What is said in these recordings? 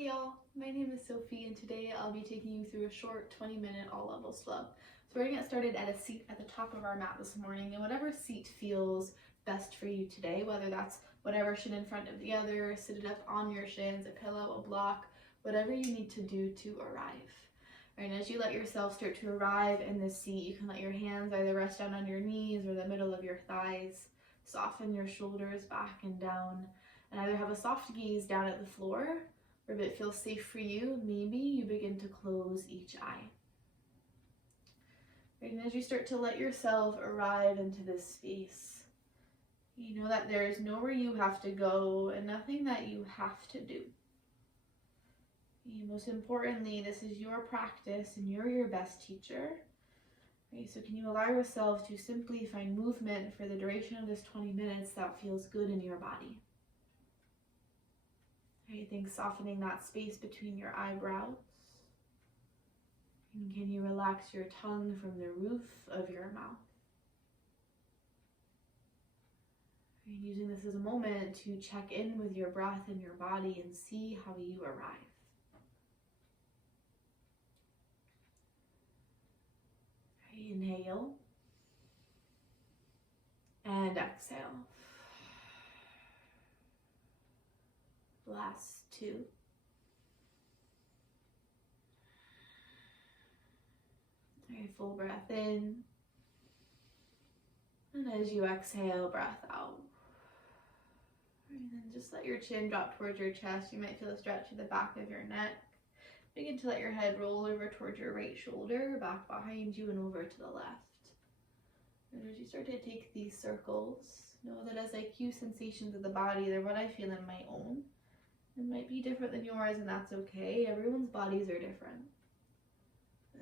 Hey y'all, my name is Sophie and today I'll be taking you through a short 20-minute all-level scrub. So we're going to get started at a seat at the top of our mat this morning, and whatever seat feels best for you today, whether that's whatever shin in front of the other, sit it up on your shins, a pillow, a block, whatever you need to do to arrive. And as you let yourself start to arrive in this seat, you can let your hands either rest down on your knees or the middle of your thighs, soften your shoulders back and down, and either have a soft gaze down at the floor, or if it feels safe for you, maybe you begin to close each eye. Right, and as you start to let yourself arrive into this space, you know that there is nowhere you have to go and nothing that you have to do. Most importantly, this is your practice and you're your best teacher. Right, so can you allow yourself to simply find movement for the duration of this 20 minutes that feels good in your body? I think softening that space between your eyebrows. And can you relax your tongue from the roof of your mouth? And using this as a moment to check in with your breath and your body and see how you arrive. Inhale and exhale. Last two. All right, full breath in. And as you exhale, breath out. And then just let your chin drop towards your chest. You might feel a stretch at the back of your neck. Begin to let your head roll over towards your right shoulder, back behind you and over to the left. And as you start to take these circles, know that as I cue sensations of the body, they're what I feel in my own. It might be different than yours, and that's okay. Everyone's bodies are different.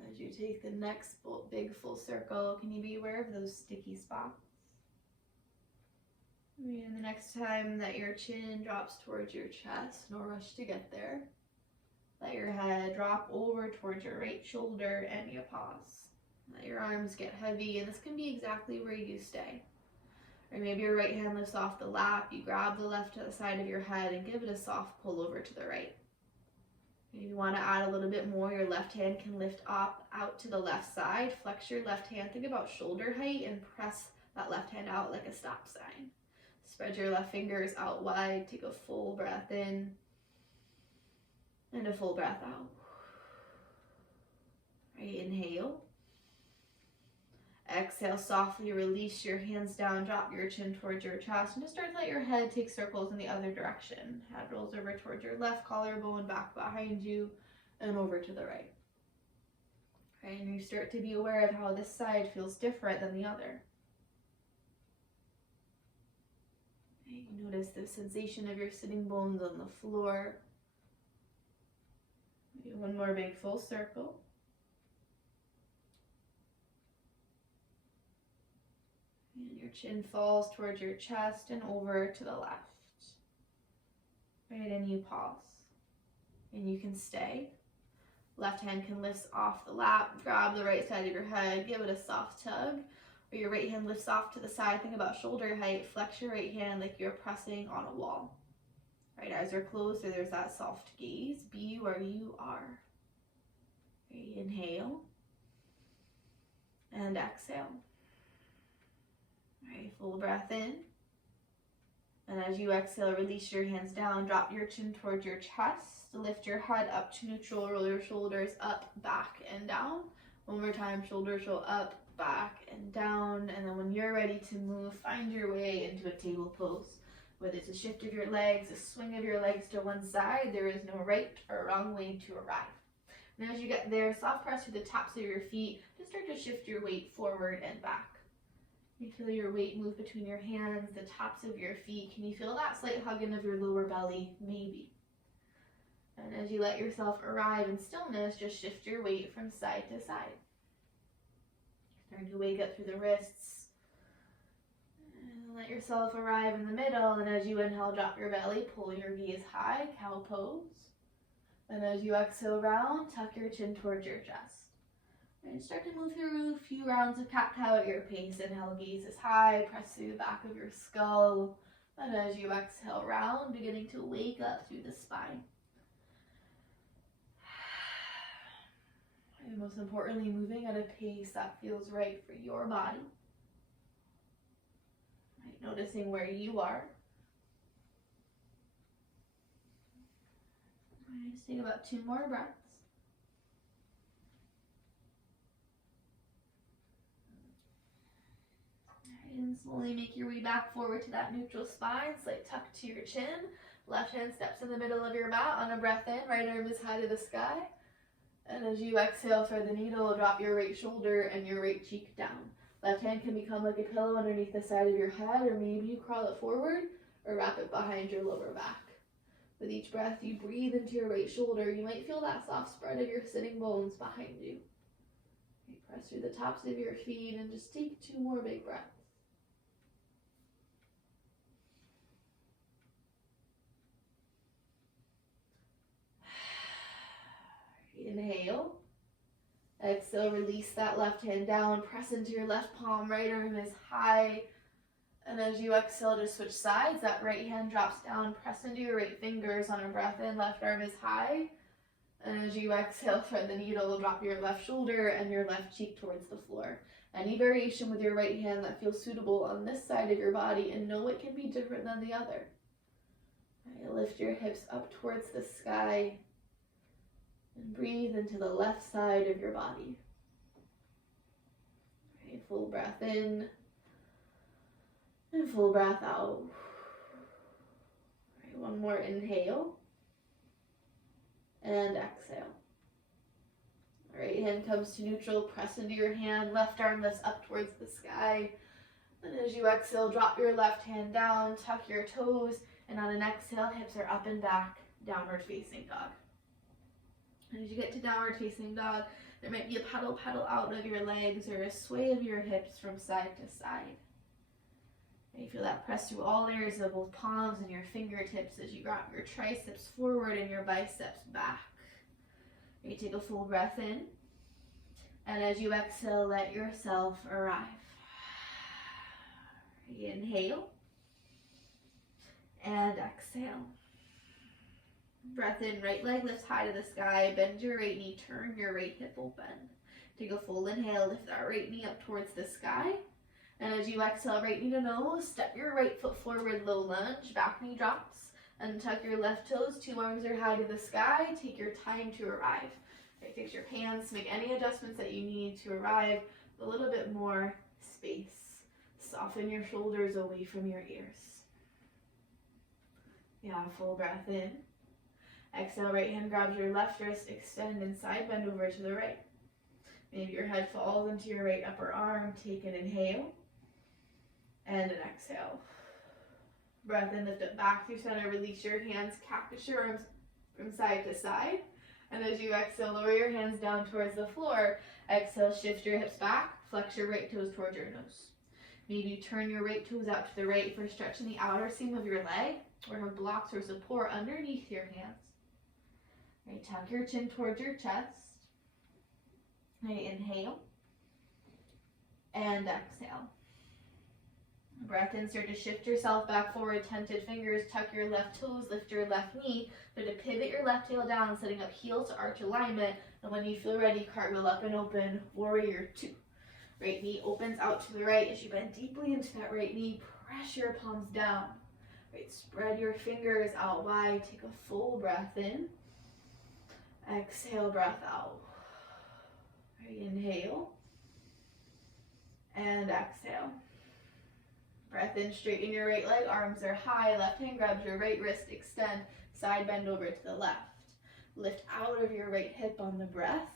As you take the next big full circle, can you be aware of those sticky spots? And the next time that your chin drops towards your chest, no rush to get there. Let your head drop over towards your right shoulder and you pause. Let your arms get heavy, and this can be exactly where you stay. Or maybe your right hand lifts off the lap, you grab the left side of your head and give it a soft pull over to the right. If you want to add a little bit more, your left hand can lift up out to the left side. Flex your left hand, think about shoulder height, and press that left hand out like a stop sign. Spread your left fingers out wide, take a full breath in, and a full breath out. Right, inhale. Exhale, softly release your hands down, drop your chin towards your chest, and just start to let your head take circles in the other direction. Head rolls over towards your left collarbone, back behind you, and over to the right. Right, and you start to be aware of how this side feels different than the other. Right, you notice the sensation of your sitting bones on the floor. Maybe one more big full circle. And your chin falls towards your chest and over to the left. Right, and you pause. And you can stay. Left hand can lift off the lap, grab the right side of your head, give it a soft tug. Or your right hand lifts off to the side, think about shoulder height, flex your right hand like you're pressing on a wall. Right, eyes are closed, so there's that soft gaze. Be where you are. Right, inhale. And exhale. Alright, full breath in. And as you exhale, release your hands down, drop your chin towards your chest, lift your head up to neutral, roll your shoulders up, back, and down. One more time, shoulders roll up, back, and down. And then when you're ready to move, find your way into a table pose. Whether it's a shift of your legs, a swing of your legs to one side, there is no right or wrong way to arrive. And as you get there, soft press through the tops of your feet, just start to shift your weight forward and back. You feel your weight move between your hands, the tops of your feet. Can you feel that slight hugging of your lower belly? Maybe. And as you let yourself arrive in stillness, just shift your weight from side to side. Start to wake up through the wrists. And let yourself arrive in the middle. And as you inhale, drop your belly, pull your gaze high, cow pose. And as you exhale round, tuck your chin towards your chest. And start to move through a few rounds of cat-cow at your pace. Inhale, gaze is high, press through the back of your skull. And as you exhale round, beginning to wake up through the spine. And most importantly, moving at a pace that feels right for your body. Right, noticing where you are. Right, just take about 2 more breaths. Right, and slowly make your way back forward to that neutral spine, slight tuck to your chin. Left hand steps in the middle of your mat on a breath in, right arm is high to the sky. And as you exhale, thread the needle, drop your right shoulder and your right cheek down. Left hand can become like a pillow underneath the side of your head, or maybe you crawl it forward or wrap it behind your lower back. With each breath, you breathe into your right shoulder. You might feel that soft spread of your sitting bones behind you. You press through the tops of your feet and just take 2 more big breaths. Inhale. Exhale, release that left hand down. Press into your left palm. Right arm is high. And as you exhale, just switch sides. That right hand drops down. Press into your right fingers on a breath in. Left arm is high. And as you exhale, thread the needle. Drop your left shoulder and your left cheek towards the floor. Any variation with your right hand that feels suitable on this side of your body, and know it can be different than the other. Right, lift your hips up towards the sky. And breathe into the left side of your body. Right, full breath in and full breath out. Right, 1 more inhale and exhale. Right hand comes to neutral, press into your hand, left arm lifts up towards the sky. And as you exhale, drop your left hand down, tuck your toes, and on an exhale, hips are up and back, downward facing dog. And as you get to downward facing dog, there might be a pedal out of your legs or a sway of your hips from side to side. And you feel that press through all areas of both palms and your fingertips as you drop your triceps forward and your biceps back. You take a full breath in. And as you exhale, let yourself arrive. Inhale. And exhale. Breath in, right leg lifts high to the sky, bend your right knee, turn your right hip open. Take a full inhale, lift that right knee up towards the sky. And as you exhale, right knee to nose, step your right foot forward, low lunge, back knee drops, and tuck your left toes, 2 arms are high to the sky. Take your time to arrive. Right, fix your hands, make any adjustments that you need to arrive with a little bit more space. Soften your shoulders away from your ears. Yeah, full breath in. Exhale, right hand grabs your left wrist, extend and side bend over to the right. Maybe your head falls into your right upper arm. Take an inhale and an exhale. Breath in, lift it back through center, release your hands, cactus your arms from side to side. And as you exhale, lower your hands down towards the floor. Exhale, shift your hips back, flex your right toes towards your nose. Maybe you turn your right toes out to the right for stretching the outer seam of your leg, or have blocks or support underneath your hands. Right, tuck your chin towards your chest. Right, inhale and exhale. Breath in, start to shift yourself back forward, tented fingers, tuck your left toes, lift your left knee. Start to pivot your left heel down, setting up heel to arch alignment. And when you feel ready, cartwheel up and open, warrior 2. Right knee opens out to the right. As you bend deeply into that right knee, press your palms down. Right, spread your fingers out wide. Take a full breath in. Exhale, breath out. Right, inhale and exhale. Breath in, straighten your right leg, arms are high, left hand grabs your right wrist, extend, side bend over to the left. Lift out of your right hip on the breath.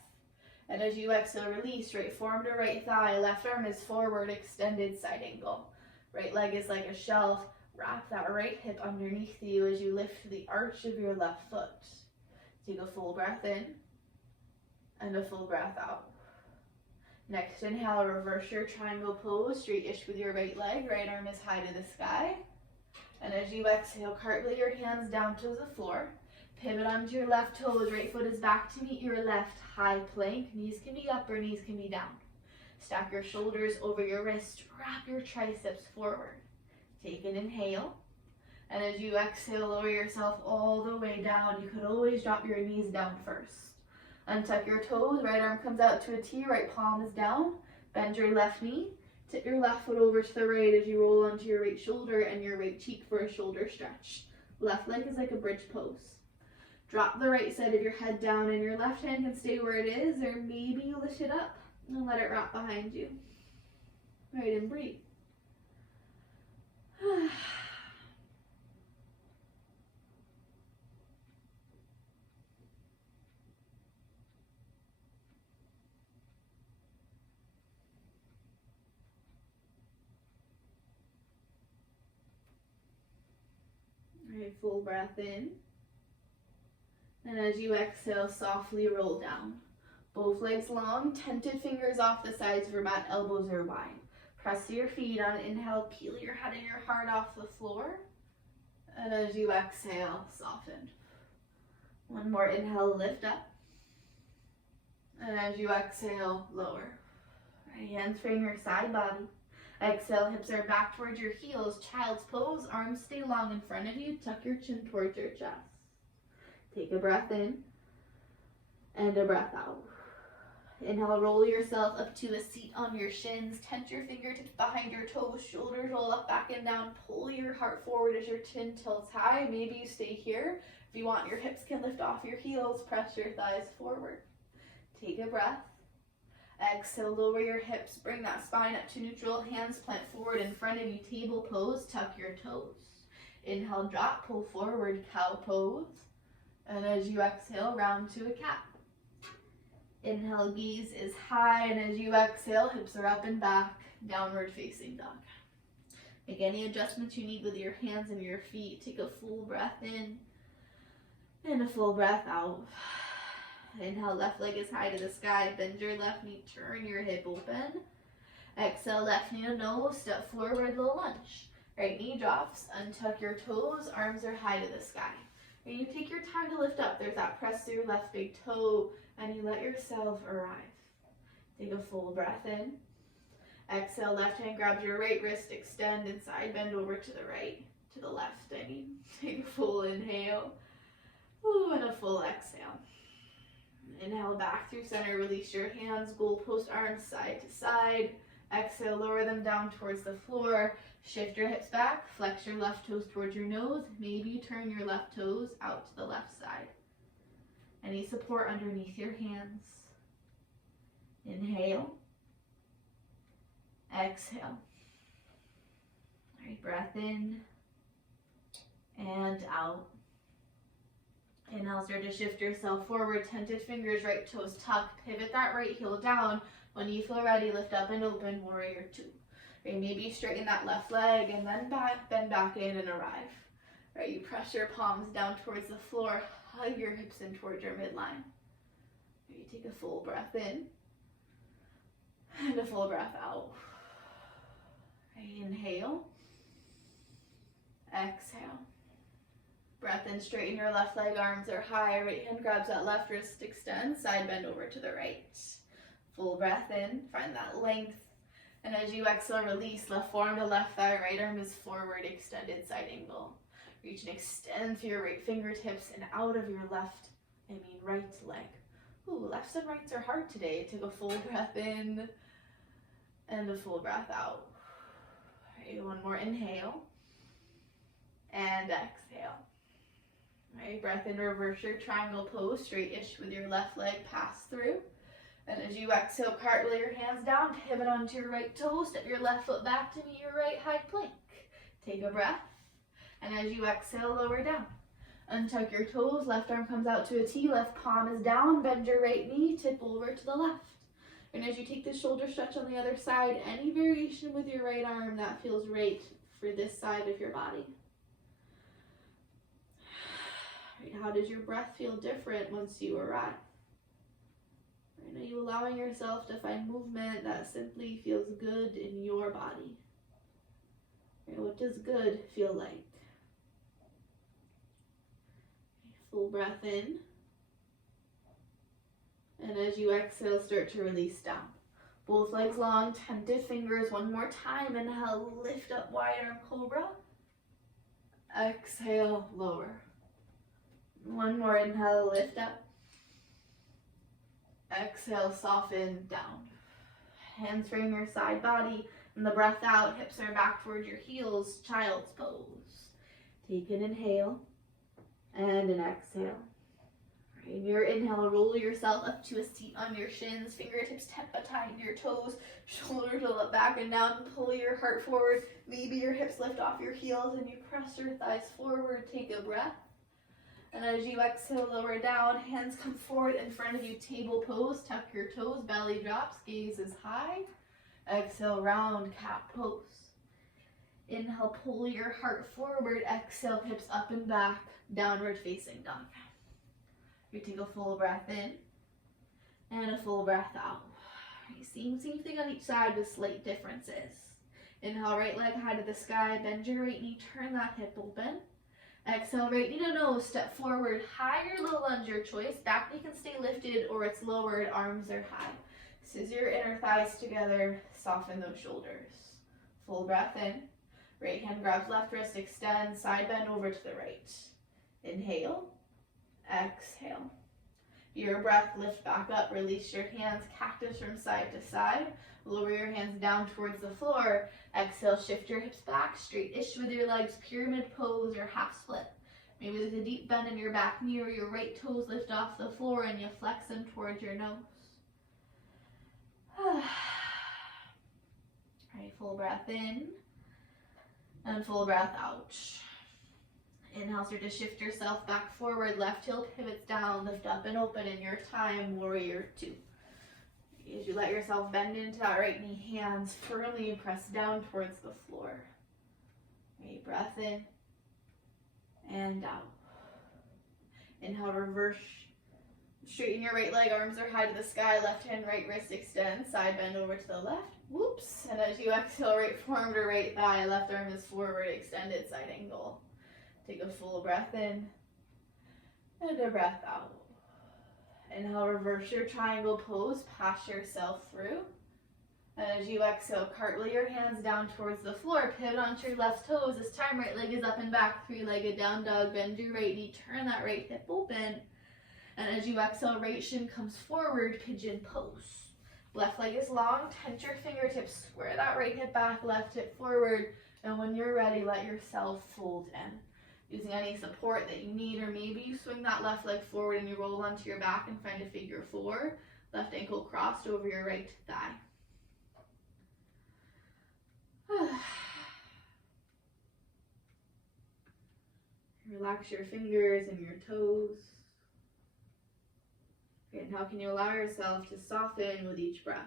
And as you exhale, release, right forearm to right thigh, left arm is forward, extended side angle. Right leg is like a shelf. Wrap that right hip underneath you as you lift the arch of your left foot. Take a full breath in and a full breath out. Next inhale, reverse your triangle pose, straight-ish with your right leg, right arm is high to the sky. And as you exhale, cartwheel your hands down to the floor. Pivot onto your left toes, right foot is back to meet your left, high plank. Knees can be up or knees can be down. Stack your shoulders over your wrist, wrap your triceps forward. Take an inhale. And as you exhale, lower yourself all the way down. You could always drop your knees down first. Untuck your toes, right arm comes out to a T, right palm is down. Bend your left knee, tip your left foot over to the right as you roll onto your right shoulder and your right cheek for a shoulder stretch. Left leg is like a bridge pose. Drop the right side of your head down and your left hand can stay where it is, or maybe you lift it up and let it wrap behind you. Right, and breathe. Alright, full breath in. And as you exhale, softly roll down. Both legs long, tented fingers off the sides of your mat, elbows are wide. Press your feet on inhale, peel your head and your heart off the floor. And as you exhale, soften. One more inhale, lift up. And as you exhale, lower. Right, hands frame your side body. Exhale, hips are back towards your heels. Child's pose, arms stay long in front of you. Tuck your chin towards your chest. Take a breath in and a breath out. Inhale, roll yourself up to a seat on your shins. Tent your fingertips behind your toes. Shoulders roll up, back and down. Pull your heart forward as your chin tilts high. Maybe you stay here. If you want, your hips can lift off your heels. Press your thighs forward. Take a breath. Exhale, lower your hips. Bring that spine up to neutral. Hands plant forward in front of you. Table pose. Tuck your toes. Inhale, drop. Pull forward. Cow pose. And as you exhale, round to a cat. Inhale, gaze is high, and as you exhale, hips are up and back, downward facing dog. Make any adjustments you need with your hands and your feet. Take a full breath in and a full breath out. Inhale, left leg is high to the sky. Bend your left knee, turn your hip open. Exhale, left knee to nose, step forward, low lunge. Right knee drops, untuck your toes, arms are high to the sky. And you take your time to lift up. There's that press through left big toe, and you let yourself arrive. Take a full breath in. Exhale, left hand grabs your right wrist, extend and side bend over to the right, to the left, I mean. Take a full inhale. Ooh, and a full exhale. Inhale, back through center, release your hands, goalpost arms side to side. Exhale, lower them down towards the floor. Shift your hips back, flex your left toes towards your nose. Maybe you turn your left toes out to the left side. Any support underneath your hands. Inhale. Exhale. All right, breath in and out. Inhale, start to shift yourself forward, tented fingers, right toes tuck, pivot that right heel down. When you feel ready, lift up and open, warrior two. Right, maybe straighten that left leg and then back, bend back in and arrive. Right, you press your palms down towards the floor, hug your hips in towards your midline. Right, you take a full breath in and a full breath out. Right, inhale, exhale. Breath in, straighten your left leg, arms are high, right hand grabs that left wrist, extend, side bend over to the right. Full breath in, find that length. And as you exhale, release, left forearm to left thigh, right arm is forward, extended side angle. Reach and extend through your right fingertips and out of your right leg. Ooh, lefts and rights are hard today. Take a full breath in and a full breath out. All right, one more inhale and exhale. All right, breath in, reverse your triangle pose, straight-ish with your left leg, pass through. And as you exhale, cartwheel your hands down, pivot onto your right toe, step your left foot back to meet your right high plank. Take a breath, and as you exhale, lower down. Untuck your toes, left arm comes out to a T, left palm is down, bend your right knee, tip over to the left. And as you take the shoulder stretch on the other side, any variation with your right arm that feels right for this side of your body. Right, how does your breath feel different once you arrive? Are you allowing yourself to find movement that simply feels good in your body? What does good feel like? Full breath in. And as you exhale, start to release down. Both legs long, tented fingers. One more time. Inhale, lift up, wide arm cobra. Exhale, lower. One more inhale, lift up. Exhale, soften down. Hands frame your side body. And the breath out, hips are back towards your heels, child's pose. Take an inhale and an exhale. In your inhale, roll yourself up to a seat on your shins, fingertips tap behind your toes, shoulders roll up back and down, pull your heart forward. Maybe your hips lift off your heels and you press your thighs forward. Take a breath. And as you exhale, lower down, hands come forward in front of you, table pose, tuck your toes, belly drops, gaze is high. Exhale, round cat pose. Inhale, pull your heart forward, exhale, hips up and back, downward facing dog. You take a full breath in and a full breath out. Same thing on each side with slight differences. Inhale, right leg high to the sky, bend your right knee, turn that hip open. Exhale, right knee to nose, step forward, higher low lunge, your choice. Back knee can stay lifted or it's lowered, arms are high. Scissor your inner thighs together, soften those shoulders. Full breath in. Right hand grabs left wrist, extend, side bend over to the right. Inhale, exhale. Your breath, lift back up, release your hands, cactus from side to side. Lower your hands down towards the floor. Exhale, shift your hips back, straight-ish with your legs, pyramid pose or half split. Maybe there's a deep bend in your back knee or your right toes lift off the floor and you flex them towards your nose. Alright, full breath in and full breath out. Inhale, start to shift yourself back forward, left heel pivots down, lift up and open in your time, warrior two. As you let yourself bend into that right knee, hands firmly press down towards the floor. Right, breath in and out. Inhale, reverse. Straighten your right leg, arms are high to the sky, left hand, right wrist extend, side bend over to the left. Whoops. And as you exhale, right forearm to right thigh, left arm is forward, extended side angle. Take a full breath in and a breath out. Inhale, reverse your triangle pose, pass yourself through. And as you exhale, cartwheel your hands down towards the floor, pivot onto your left toes. This time, right leg is up and back, three-legged down dog, bend your right knee, turn that right hip open. And as you exhale, right shin comes forward, pigeon pose. Left leg is long, tense your fingertips, square that right hip back, left hip forward. And when you're ready, let yourself fold in. Using any support that you need, or maybe you swing that left leg forward and you roll onto your back and find a figure four. Left ankle crossed over your right thigh. Relax your fingers and your toes. And how can you allow yourself to soften with each breath?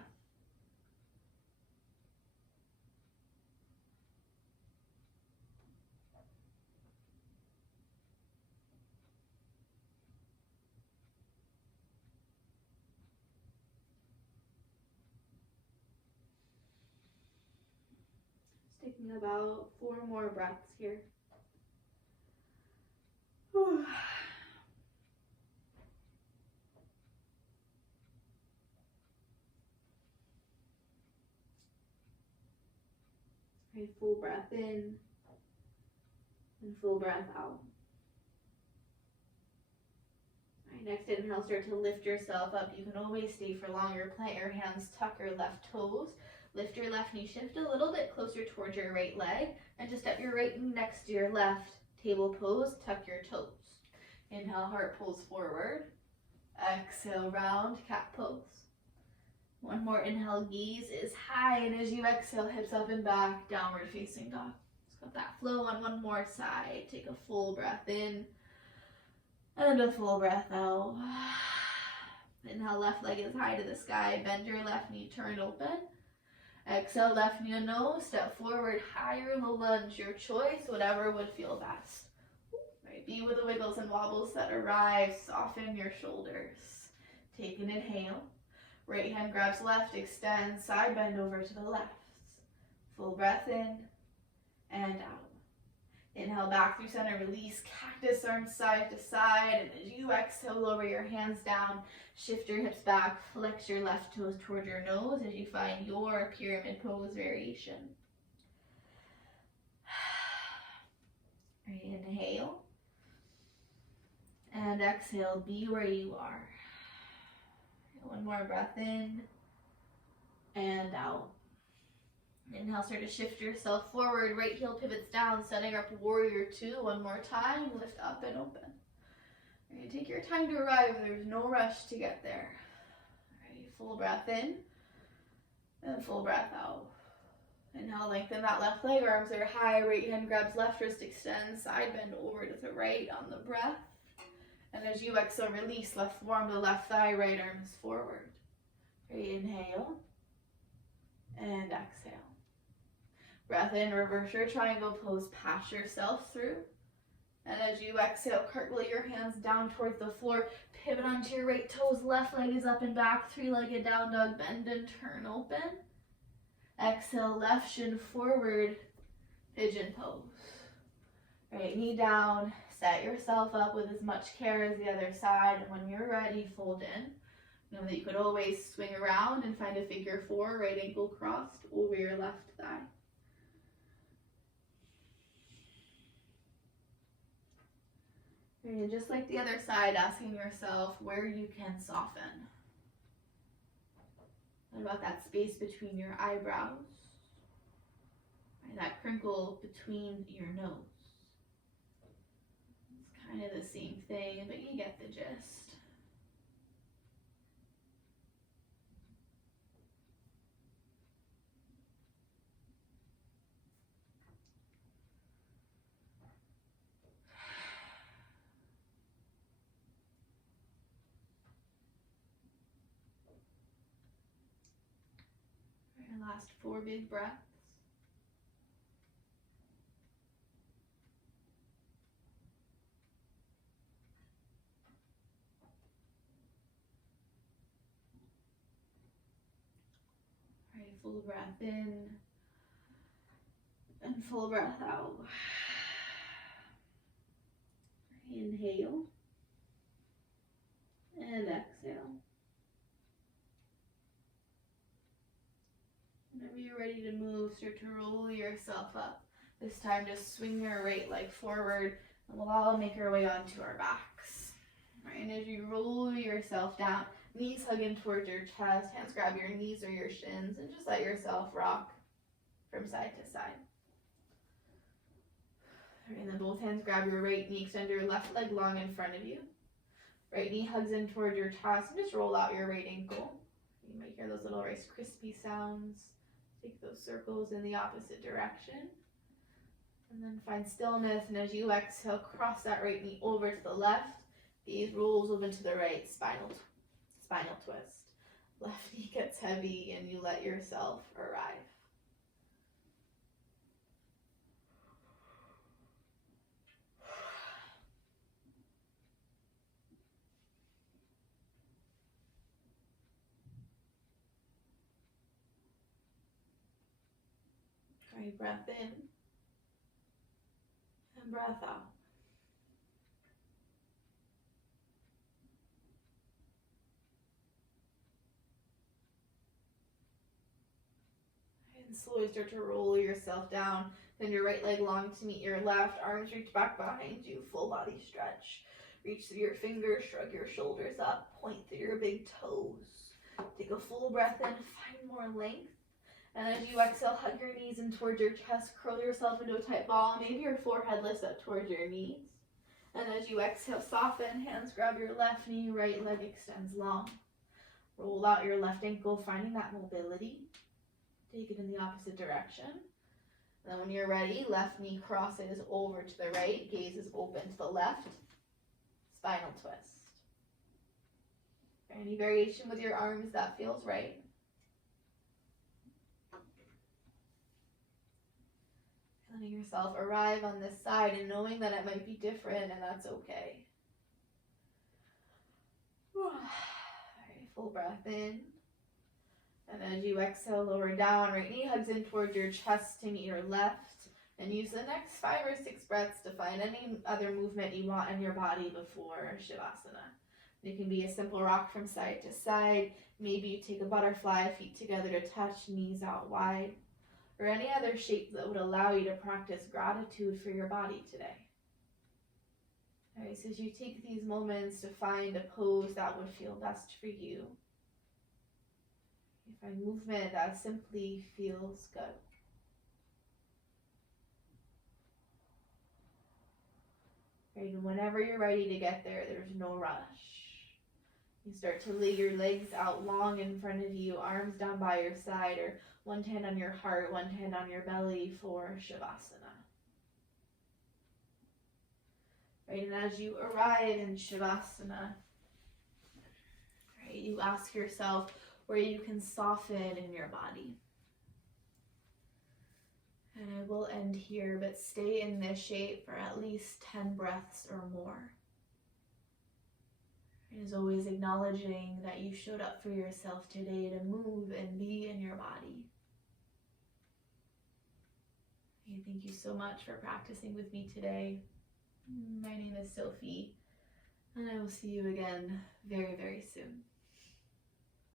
Just taking about 4 more breaths here. Okay, full breath in and full breath out. Alright, next inhale, start to lift yourself up. You can always stay for longer. Plant your hands, tuck your left toes. Lift your left knee, shift a little bit closer towards your right leg, and just step your right knee next to your left. Table pose, tuck your toes. Inhale, heart pulls forward. Exhale, round cat pose. One more inhale, gaze is high, and as you exhale, hips up and back, downward facing dog. Let's got that flow on one more side. Take a full breath in and a full breath out. Inhale, left leg is high to the sky. Bend your left knee, turn open. Exhale, left knee to nose, step forward, higher low lunge, your choice, whatever would feel best. Right, be with the wiggles and wobbles that arrive, soften your shoulders. Take an inhale. Right hand grabs left, extend, side bend over to the left. Full breath in and out. Inhale, back through center, release, cactus arms side to side. And as you exhale, lower your hands down, shift your hips back, flex your left toes toward your nose as you find your pyramid pose variation. Inhale and exhale, be where you are. One more breath in and out. Inhale, start to shift yourself forward. Right heel pivots down, setting up warrior two. One more time. Lift up and open. All right, take your time to arrive. There's no rush to get there. All right, full breath in and full breath out. Inhale, lengthen that left leg. Arms are high. Right hand grabs left wrist, extends. Side bend over to the right on the breath. And as you exhale, release. Left forearm to left thigh. Right arm is forward. All right, inhale and exhale. Breath in, reverse your triangle pose, pass yourself through. And as you exhale, cartwheel your hands down towards the floor, pivot onto your right toes, left leg is up and back, three-legged down dog, bend and turn open. Exhale, left shin forward, pigeon pose. Right knee down, set yourself up with as much care as the other side, and when you're ready, fold in. Know that you could always swing around and find a figure four, right ankle crossed over your left thigh. And just like the other side, asking yourself where you can soften. What about that space between your eyebrows? And that crinkle between your nose. It's kind of the same thing, but you get the gist. Last 4 big breaths. All right, full breath in and full breath out. Inhale and exhale. Whenever you're ready to move, start to roll yourself up. This time, just swing your right leg forward, and we'll all make our way onto our backs. All right, and as you roll yourself down, knees hug in towards your chest, hands grab your knees or your shins, and just let yourself rock from side to side. All right, and then both hands grab your right knee, extend your left leg long in front of you. Right knee hugs in towards your chest, and just roll out your right ankle. You might hear those little Rice Krispie sounds. Take those circles in the opposite direction. And then find stillness, and as you exhale, cross that right knee over to the left. Gaze rolls over to the right, spinal twist. Left knee gets heavy, and you let yourself arrive. All right, breath in and breath out. And slowly start to roll yourself down. Then your right leg long to meet your left. Arms reach back behind you. Full body stretch. Reach through your fingers. Shrug your shoulders up. Point through your big toes. Take a full breath in. Find more length. And as you exhale, hug your knees in towards your chest. Curl yourself into a tight ball. Maybe your forehead lifts up towards your knees. And as you exhale, soften. Hands grab your left knee. Right leg extends long. Roll out your left ankle, finding that mobility. Take it in the opposite direction. And then when you're ready, left knee crosses over to the right. Gaze is open to the left. Spinal twist. Any variation with your arms that feels right. Letting yourself arrive on this side and knowing that it might be different, and that's okay. All right, full breath in. And as you exhale, lower down, right knee hugs in towards your chest to meet your left. And use the next 5 or 6 breaths to find any other movement you want in your body before shavasana. It can be a simple rock from side to side. Maybe you take a butterfly, feet together to touch, knees out wide. Or any other shape that would allow you to practice gratitude for your body today. All right, so as you take these moments to find a pose that would feel best for you, You find movement that simply feels good. Right, and whenever you're ready to get there, there's no rush. You start to lay your legs out long in front of you, arms down by your side, or one hand on your heart, one hand on your belly for shavasana. Right, and as you arrive in shavasana, right, you ask yourself where you can soften in your body. And I will end here, but stay in this shape for at least 10 breaths or more. It is always acknowledging that you showed up for yourself today to move and be in your body. Okay, thank you so much for practicing with me today. My name is Sophie, and I will see you again very, very soon.